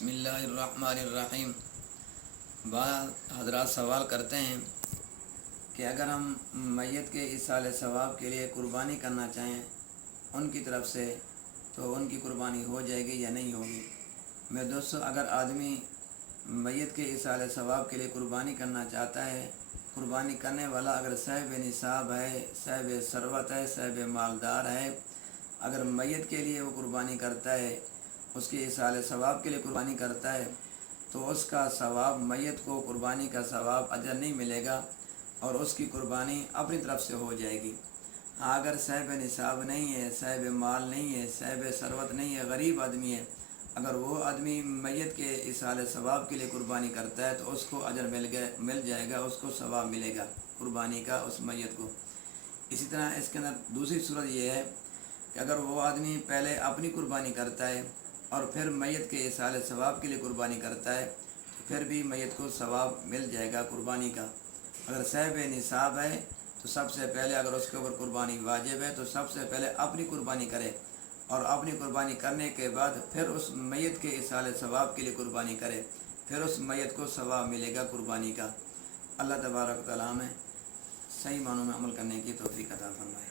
بسم اللہ الرحمن الرحیم۔ بعض حضرات سوال کرتے ہیں کہ اگر ہم میت کے ایصال ثواب کے لیے قربانی کرنا چاہیں ان کی طرف سے تو ان کی قربانی ہو جائے گی یا نہیں ہوگی۔ میں دوستو، اگر آدمی میت کے ایصال ثواب کے لیے قربانی کرنا چاہتا ہے، قربانی کرنے والا اگر صاحب نصاب ہے، صاحب ثروت ہے، صاحب مالدار ہے، اگر میت کے لیے وہ قربانی کرتا ہے، اس کے ایصال ثواب کے لیے قربانی کرتا ہے تو اس کا ثواب، میت کو قربانی کا ثواب اجر نہیں ملے گا اور اس کی قربانی اپنی طرف سے ہو جائے گی۔ ہاں، اگر صاحب نصاب نہیں ہے، صاحب مال نہیں ہے، صاحب ثروت نہیں ہے، غریب آدمی ہے، اگر وہ آدمی میت کے ایصال ثواب کے لیے قربانی کرتا ہے تو اس کو اجر مل جائے گا، اس کو ثواب ملے گا قربانی کا اس میت کو۔ اسی طرح اس کے اندر دوسری صورت یہ ہے کہ اگر وہ آدمی پہلے اپنی قربانی کرتا ہے اور پھر میت کے ایصال ثواب کے لیے قربانی کرتا ہے تو پھر بھی میت کو ثواب مل جائے گا قربانی کا۔ اگر صاحب نصاب ہے تو سب سے پہلے، اگر اس کے اوپر قربانی واجب ہے تو سب سے پہلے اپنی قربانی کرے اور اپنی قربانی کرنے کے بعد پھر اس میت کے ایصال ثواب کے لیے قربانی کرے، پھر اس میت کو ثواب ملے گا قربانی کا۔ اللہ تبارک و تعالیٰ ہمیں صحیح معنوں میں عمل کرنے کی توفیق عطا فرمائے۔